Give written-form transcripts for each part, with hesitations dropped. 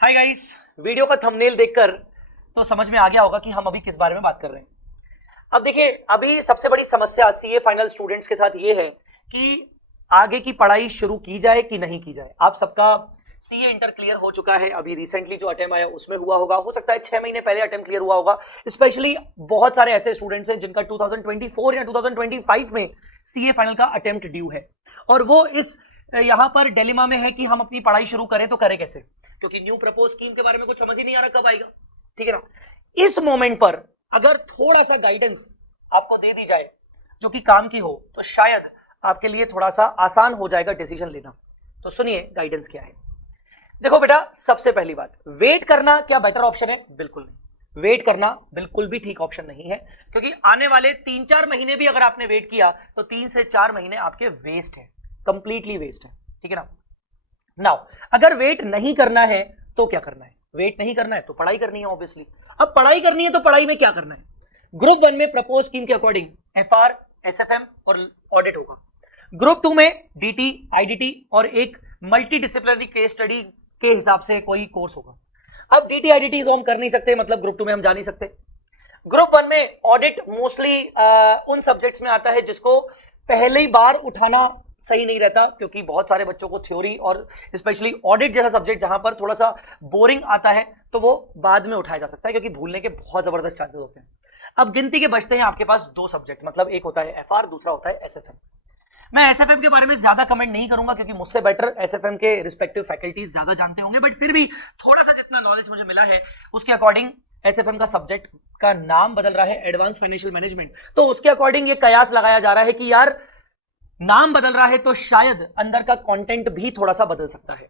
Hi guys, video का thumbnail देखकर तो समझ में आ गया होगा कि हम अभी किस बारे में बात कर रहे हैं। अब देखिए, अभी सबसे बड़ी समस्या सीए फाइनल स्टूडेंट्स के साथ ये है कि आगे की पढ़ाई शुरू की जाए कि नहीं की जाए। आप सबका सीए इंटर क्लियर हो चुका है, अभी रिसेंटली जो अटेम्प्ट आया उसमें हुआ होगा, हो सकता है 6 महीने पहले अटेम्प्ट क्लियर हुआ होगा। स्पेशली बहुत सारे ऐसे स्टूडेंट्स हैं जिनका 2024 या 2025 में सीए फाइनल का अटेम्प्ट ड्यू है और वो इस यहां पर डिलेमा में है कि हम अपनी पढ़ाई शुरू करें तो करें कैसे, क्योंकि न्यू प्रपोज स्कीम के बारे में कुछ समझ ही नहीं आ रहा कब आएगा। ठीक है ना। इस मोमेंट पर अगर थोड़ा सा गाइडेंस आपको दे दी जाए जो कि काम की हो तो शायद आपके लिए थोड़ा सा आसान हो जाएगा डिसीजन लेना। तो सुनिए गाइडेंस क्या है। देखो बेटा, सबसे पहली बात, वेट करना क्या बेटर ऑप्शन है? बिल्कुल नहीं। वेट करना बिल्कुल भी ठीक ऑप्शन नहीं है, क्योंकि आने वाले 3-4 महीने भी अगर आपने वेट किया तो 3 से 4 महीने आपके वेस्ट है, कंप्लीटली वेस्ट है। ठीक है ना। नाउ अगर वेट नहीं करना है तो क्या करना है? वेट नहीं करना है तो पढ़ाई करनी है ऑब्वियसली। अब पढ़ाई करनी है तो पढ़ाई में क्या करना है? ग्रुप 1 में प्रपोज स्कीम के अकॉर्डिंग एफआर, एसएफएम और ऑडिट होगा। ग्रुप 2 में डीटी, आईडीटी और एक मल्टी डिसिप्लिनरी केस स्टडी के हिसाब से कोई कोर्स होगा। अब डीटी आईडीटी तो हम कर नहीं सकते, मतलब ग्रुप 2 में हम जा नहीं सकते। ग्रुप 1 में ऑडिट मोस्टली उन सब्जेक्ट्स में आता है जिसको पहली बार उठाना सही नहीं रहता, क्योंकि बहुत सारे बच्चों को थ्योरी और स्पेशली ऑडिट जैसा सब्जेक्ट जहां पर थोड़ा सा बोरिंग आता है तो वो बाद में उठाया जा सकता है, क्योंकि भूलने के बहुत जबरदस्त चांसेस होते हैं। अब गिनती के बचते हैं आपके पास 2 सब्जेक्ट, मतलब एक होता है एफआर, दूसरा होता है एसएफएम। मैं एसएफएम के बारे में ज्यादा कमेंट नहीं करूंगा क्योंकि मुझसे बेटर एसएफएम के रिस्पेक्टिव फैकल्टीज ज्यादा जानते होंगे, बट फिर भी थोड़ा सा जितना नॉलेज मुझे मिला है उसके अकॉर्डिंग एसएफएम का सब्जेक्ट का नाम बदल रहा है एडवांस फाइनेंशियल मैनेजमेंट, तो उसके अकॉर्डिंग ये कयास लगाया जा रहा है कि यार नाम बदल रहा है तो शायद अंदर का कंटेंट भी थोड़ा सा बदल सकता है।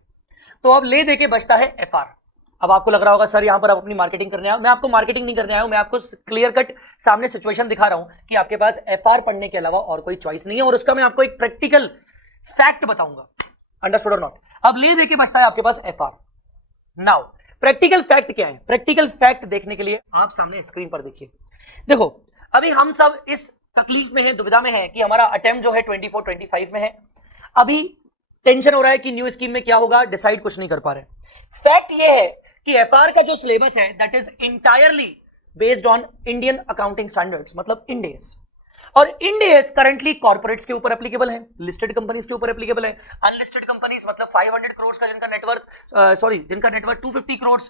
तो अब ले देके बचता है एफआर। अब आपको लग रहा होगा सर यहां पर आप अपनी मार्केटिंग करने आए हो। मैं आपको मार्केटिंग नहीं करने आया हूं, मैं आपको क्लियर कट सामने सिचुएशन दिखा रहा हूं कि आपके पास एफआर पढ़ने के अलावा और कोई चॉइस नहीं है, और उसका मैं आपको एक प्रैक्टिकल फैक्ट बताऊंगा। अंडरस्टूड और नॉट? अब ले देके बचता है आपके पास एफआर। नाउ प्रैक्टिकल फैक्ट क्या है? प्रैक्टिकल फैक्ट देखने के लिए आप सामने स्क्रीन पर देखिए। देखो, अभी हम सब इस तकलीफ में है, दुविधा में है कि हमारा अटेम्प्ट जो है 24-25 में है। अभी टेंशन हो रहा है कि न्यू स्कीम में क्या होगा, डिसाइड कुछ नहीं कर पा रहे। फैक्ट ये है कि एफआर का जो सिलेबस है that is entirely based on Indian accounting standards, मतलब इंड एएस। और इंड एएस करंटली कॉर्पोरेट्स के ऊपर एप्लीकेबल है, लिस्टेड कंपनीज के ऊपर एप्लीकेबल है। अनलिस्टेड कंपनीज मतलब 500 करोड़ का जिनका नेटवर्थ जिनका नेटवर्थ 250 करोड़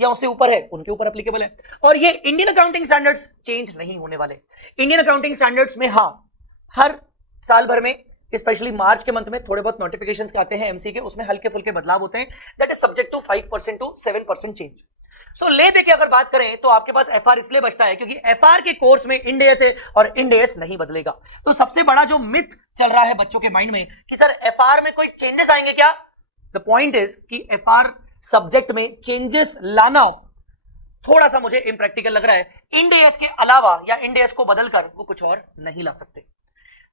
या उससे ऊपर है उनके ऊपर एप्लीकेबल है। और ये इंडियन अकाउंटिंग स्टैंडर्ड्स चेंज नहीं होने वाले। इंडियन अकाउंटिंग स्टैंडर्ड्स में हाँ, हर साल भर में स्पेशली मार्च के मंथ में थोड़े बहुत नोटिफिकेशंस आते हैं एमसी के, उसमें हल्के फुल्के बदलाव होते हैं, that is subject to 5% to 7% change. So ले देके अगर बात करें तो आपके पास एफआर इसलिए बचता है क्योंकि एफआर के कोर्स में इंड एएस है और इंड एएस नहीं बदलेगा। तो सबसे बड़ा जो मिथ चल रहा है बच्चों के माइंड में कि सर एफआर में कोई चेंजेस आएंगे क्या, द पॉइंट इज कि एफआर सब्जेक्ट में चेंजेस लाना थोड़ा सा मुझे इम्प्रैक्टिकल लग रहा है। इंड एएस के अलावा या इंड एएस को बदलकर वो कुछ और नहीं ला सकते।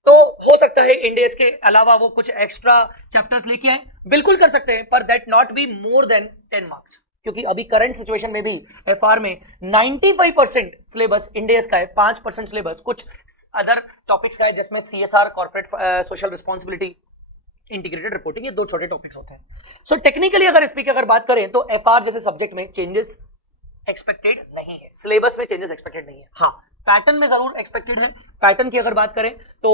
तो हो सकता है इंड एएस के अलावा वो कुछ एक्स्ट्रा चैप्टर्स लेके आए, बिल्कुल कर सकते हैं, पर that not be more then 10 marks, क्योंकि अभी करंट सिचुएशन में भी एफआर में 95% सिलेबस इंड एएस का है, 5% सिलेबस कुछ अदर टॉपिक्स का है, जिसमें CSR, corporate social responsibility, integrated reporting, ये 2 छोटे टॉपिक्स होते हैं। सो टेक्निकली अगर स्पीक अगर बात करें तो एफआर जैसे सब्जेक्ट में चेंजेस एक्सपेक्टेड नहीं है, सिलेबस में चेंजेस एक्सपेक्टेड नहीं है। हाँ, पैटर्न में जरूर एक्सपेक्टेड है। पैटर्न की अगर बात करें तो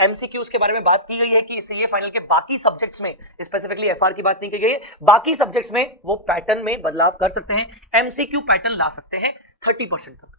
एमसीक्यूज के बारे में बात की गई है कि सीए फाइनल के बाकी सब्जेक्ट्स में, स्पेसिफिकली एफआर की बात नहीं की गई है, बाकी सब्जेक्ट्स में वो पैटर्न में बदलाव कर सकते हैं, एमसीक्यू पैटर्न ला सकते हैं 30% तक।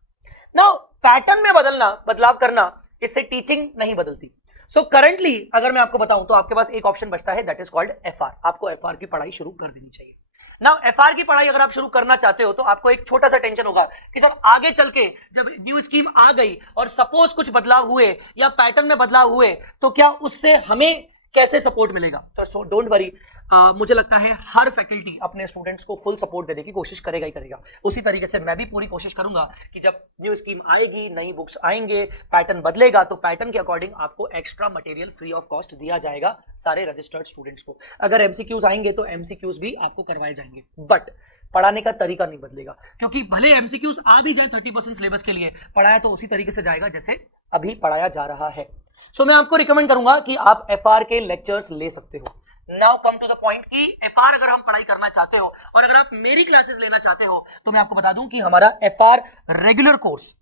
नाउ पैटर्न में बदलाव करना, इससे टीचिंग नहीं बदलती। सो करंटली अगर मैं आपको बताऊं तो आपके पास एक ऑप्शन बचता है, दैट इज कॉल्ड एफआर। आपको एफआर की पढ़ाई शुरू कर देनी चाहिए। नाउ एफआर की पढ़ाई अगर आप शुरू करना चाहते हो तो आपको एक छोटा सा टेंशन होगा कि सर आगे चल के जब न्यू स्कीम आ गई और सपोज कुछ बदलाव हुए या पैटर्न में बदलाव हुए तो क्या उससे हमें कैसे सपोर्ट मिलेगा। तो सो डोंट वरी, मुझे लगता है हर फैकल्टी अपने स्टूडेंट्स को फुल सपोर्ट देने की कोशिश करेगा ही करेगा। उसी तरीके से मैं भी पूरी कोशिश करूंगा कि जब न्यू स्कीम आएगी, नई बुक्स आएंगे, पैटर्न बदलेगा, तो पैटर्न के अकॉर्डिंग आपको extra material free of cost दिया जाएगा सारे रजिस्टर्ड स्टूडेंट्स को। अगर एमसीक्यूज आएंगे तो एमसीक्यूज भी आपको करवाए जाएंगे, बट पढ़ाने का तरीका नहीं बदलेगा, क्योंकि भले एमसीक्यूज आ भी जाए 30% सिलेबस के लिए, पढ़ाया तो उसी तरीके से जाएगा जैसे अभी पढ़ाया जा रहा है। सो मैं आपको रिकमेंड करूंगा कि आप एफआर के लेक्चर्स ले सकते हो। Now come to the point कि एफआर अगर हम पढ़ाई करना चाहते हो और अगर आप मेरी क्लासेस लेना चाहते हो तो मैं आपको बता दूं कि हमारा FR regular course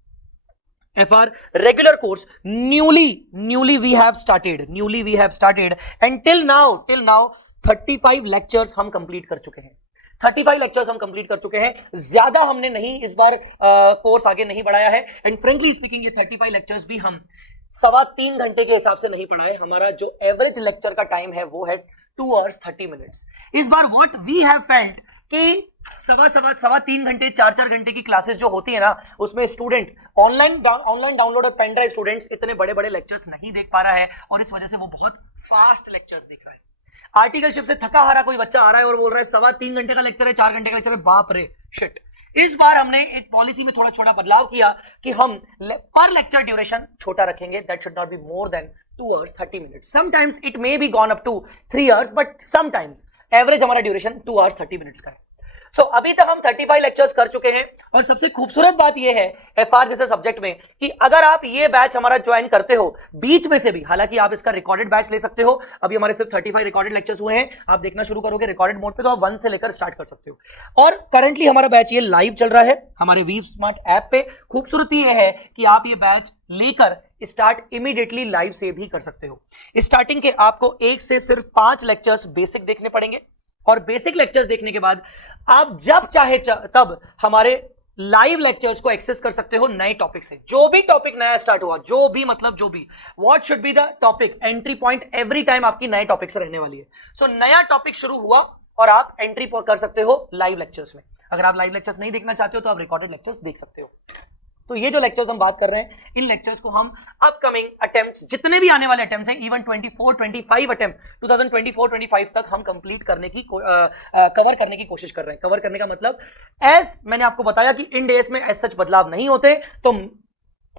newly we have started and till now 35 lectures हम कंप्लीट कर चुके हैं। 35 लेक्चर्स हम कंप्लीट कर चुके हैं, ज्यादा हमने नहीं इस बार कोर्स आगे नहीं बढ़ाया है। एंड फ्रेंकली स्पीकिंग ये 35 लेक्चर्स भी हम 3.25 घंटे के हिसाब से नहीं पढ़ाए। हमारा जो एवरेज लेक्चर का टाइम है वो है 2 hours 30 minutes। इस बार व्हाट वी हैव फेल्ट कि 3.25 घंटे 4 घंटे की क्लासेस जो होती है ना, उसमें स्टूडेंट ऑनलाइन डाउनलोड और पेन ड्राइव स्टूडेंट्स इतने बड़े बड़े लेक्चर्स नहीं देख पा रहा है और इस वजह से वो बहुत फास्ट लेक्चर्स देख रहा है। आर्टिकलशिप से थका हारा कोई बच्चा आ रहा है और बोल रहा है 3.25 घंटे का लेक्चर है, 4 घंटे का लेक्चर है, बाप रे शिट। इस बार हमने एक पॉलिसी में थोड़ा छोटा बदलाव किया कि हम पर लेक्चर ड्यूरेशन छोटा रखेंगे, that should not be more than 2 hours 30 minutes। Sometimes it may be gone up to 3 hours, but sometimes average हमारा ड्यूरेशन 2 hours 30 minutes का है। सो अभी तक हम 35 लेक्चर्स कर चुके हैं और सबसे खूबसूरत बात यह है एफआर जैसे सब्जेक्ट में कि अगर आप ये बैच हमारा ज्वाइन करते हो बीच में से भी, हालांकि आप इसका रिकॉर्डेड बैच ले सकते हो, अभी हमारे सिर्फ 35 रिकॉर्डेड लेक्चर्स हुए हैं, आप देखना शुरू करोगे रिकॉर्डेड मोड पे तो आप 1 से लेकर स्टार्ट कर सकते हो। और करंटली हमारा बैच ये लाइव चल रहा है हमारे वी स्मार्ट ऐप पे। खूबसूरती यह है कि आप ये बैच लेकर स्टार्ट इमीडिएटली लाइव से भी कर सकते हो। स्टार्टिंग के आपको 1 से सिर्फ 5 लेक्चर्स बेसिक देखने पड़ेंगे और बेसिक लेक्चर्स देखने के बाद आप जब चाहे तब हमारे लाइव लेक्चर्स को एक्सेस कर सकते हो नए टॉपिक से। जो भी टॉपिक नया स्टार्ट हुआ, जो भी what should be the topic, entry point every time आपकी नए टॉपिक से रहने वाली है। सो नया टॉपिक शुरू हुआ और आप एंट्री कर सकते हो लाइव लेक्चर्स में। अगर आप लाइव लेक्चर्स नहीं देखना चाहते हो तो आप रिकॉर्डेड लेक्चर्स देख सकते हो। तो ये जो लेक्चर्स हम बात कर रहे हैं, इन लेक्चर्स को हम अपकमिंग अटेम्प्ट्स, जितने भी आने वाले अटेम्प्ट्स हैं, इवन 24-25 अटेम्प्ट 2024-25 तक हम कंप्लीट करने की कवर करने की कोशिश कर रहे हैं। कवर करने का मतलब, एज मैंने आपको बताया कि इन डेज में एज सच बदलाव नहीं होते, तो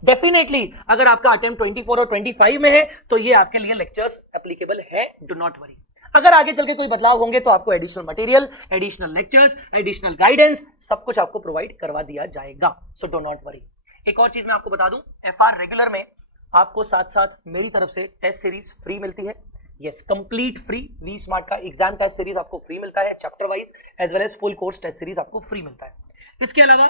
डेफिनेटली अगर आपका अटेम्प्ट 24 और 25 में है तो ये आपके लिए लेक्चर्स एप्लीकेबल है, डू नॉट वरी। अगर आगे चल के कोई बदलाव होंगे तो आपको additional material, additional lectures, additional guidance सब कुछ आपको प्रोवाइड करवा दिया जाएगा, सो डू नॉट वरी। एक और चीज मैं आपको बता दूं, एफआर रेगुलर में आपको साथ साथ मेरी तरफ से टेस्ट सीरीज फ्री मिलती है। Yes, complete free. V Smart का एग्जाम टेस्ट सीरीज आपको फ्री मिलता है, chapter wise as well as full course test series आपको फ्री मिलता है। इसके अलावा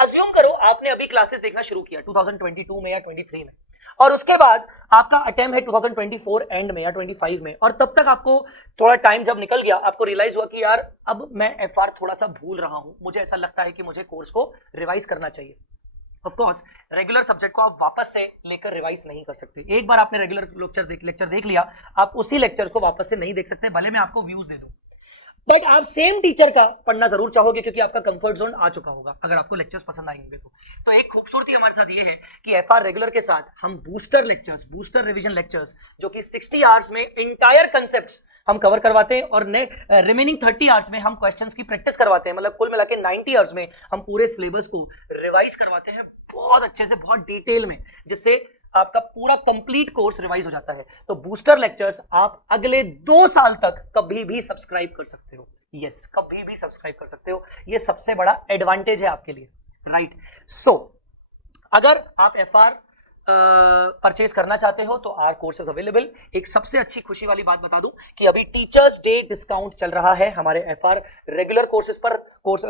अज्यूम करो आपने अभी क्लासेस देखना शुरू किया 2022 में या 23 में, और उसके बाद आपका अटेम्प्ट है 2024 एंड में या 25 में, और तब तक आपको थोड़ा टाइम जब निकल गया, आपको रियलाइज हुआ कि यार अब मैं एफआर थोड़ा सा भूल रहा हूं, मुझे ऐसा लगता है कि मुझे कोर्स को रिवाइज करना चाहिए। ऑफ कोर्स रेगुलर सब्जेक्ट को आप वापस से लेकर रिवाइज नहीं कर सकते। एक बार आपने रेगुलर लेक्चर देख लिया, आप उसी लेक्चर को वापस से नहीं देख सकते, भले मैं आपको व्यूज दे दूं, बट आप सेम टीचर का पढ़ना जरूर चाहोगे क्योंकि आपका कंफर्ट जोन आ चुका होगा अगर आपको लेक्चर्स पसंद आएंगे तो एक खूबसूरती हमारे साथ ये है कि एफआर रेगुलर के साथ हम बूस्टर रिवीजन लेक्चर्स जो कि 60 आवर्स में इंटायर कंसेप्ट्स हम कवर करवाते हैं और रिमेनिंग 30 आवर्स में हम क्वेश्चंस की प्रैक्टिस करवाते हैं। मतलब कुल मिला के 90 आवर्स में हम पूरे सिलेबस को रिवाइज करवाते हैं बहुत अच्छे से, बहुत डिटेल में, जिससे आपका पूरा कंप्लीट कोर्स रिवाइज हो जाता है। तो बूस्टर लेक्चर्स आप अगले 2 साल तक कभी भी सब्सक्राइब कर सकते हो। यस, कभी भी सब्सक्राइब कर सकते हो, ये सबसे बड़ा एडवांटेज है आपके लिए, राइट। सो अगर आप एफआर परचेज करना चाहते हो तो आर कोर्सेज अवेलेबल। एक सबसे अच्छी खुशी वाली बात बता दूं कि अभी टीचर्स डे डिस्काउंट चल रहा है हमारे एफआर रेगुलर कोर्सेज पर,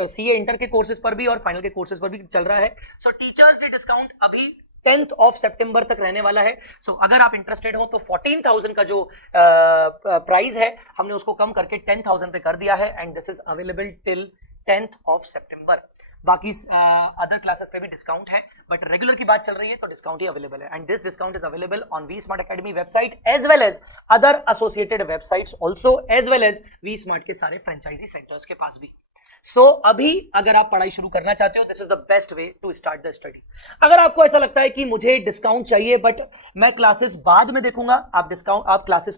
सीए इंटर के कोर्सेज पर भी और फाइनल के कोर्सेज पर भी चल रहा है। सो टीचर्स डे डिस्काउंट अभी 10th of September तक रहने वाला है। सो अगर आप इंटरेस्टेड हो तो 14,000 का जो प्राइस है हमने उसको कम करके 10,000 पे कर दिया है, and this is available till 10th of September। बाकी अदर क्लासेस पे भी डिस्काउंट है, बट रेगुलर की बात चल रही है तो डिस्काउंट ही अवेलेबल है, and this discount is available on V Smart academy website as well as other associated websites also, as well as V Smart के सारे फ्रेंचाइजी सेंटर्स के पास भी। सो अभी अगर आप पढ़ाई शुरू करना चाहते हो, this is the best way to start the study. अगर आपको ऐसा लगता है कि मुझे डिस्काउंट चाहिए बट मैं क्लासेस बाद में देखूंगा, आप क्लासेस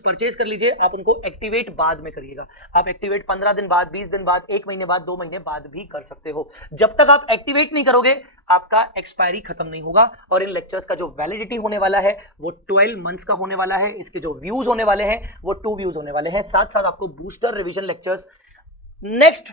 परचेज कर लीजिए, आप उनको एक्टिवेट बाद में करिएगा। आप एक्टिवेट 15 दिन बाद, 20 दिन बाद, 1 महीने बाद, 2 महीने बाद भी कर सकते हो। जब तक आप एक्टिवेट नहीं करोगे आपका एक्सपायरी खत्म नहीं होगा, और इन लेक्चर्स का जो वैलिडिटी होने वाला है वो 12 मंथ्स का होने वाला है। इसके जो व्यूज होने वाले हैं वो 2 व्यूज होने वाले हैं। साथ साथ आपको booster revision lectures next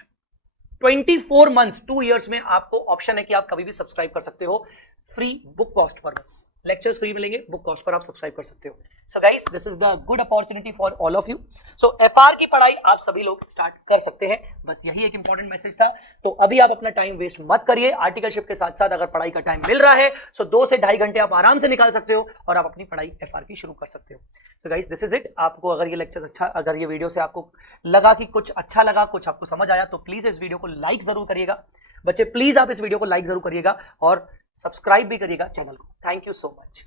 24 months 2 years में आपको ऑप्शन है कि आप कभी भी सब्सक्राइब कर सकते हो, फ्री बुक कॉस्ट पर बस। लेक्चर्स फ्री मिलेंगे, बुक कॉस्ट पर आप सब्सक्राइब कर सकते हो। So guys this is the good opportunity for all of you. So FR की पढ़ाई आप सभी लोग स्टार्ट कर सकते हैं, बस यही एक इंपॉर्टेंट मैसेज था। तो अभी आप अपना टाइम वेस्ट मत करिए, आर्टिकलशिप के साथ साथ अगर पढ़ाई का टाइम मिल रहा है सो 2 से 2.5 घंटे आप आराम से निकाल सकते हो और आप अपनी पढ़ाई एफआर की शुरू कर सकते हो। So guys this is it. आपको अगर ये लेक्चर अच्छा, अगर ये वीडियो से आपको लगा कि कुछ अच्छा लगा, कुछ आपको समझ आया, तो प्लीज इस वीडियो को लाइक जरूर करिएगा बच्चे, प्लीज आप इस वीडियो को लाइक जरूर करिएगा और सब्सक्राइब भी करिएगा चैनल को। Thank you so much.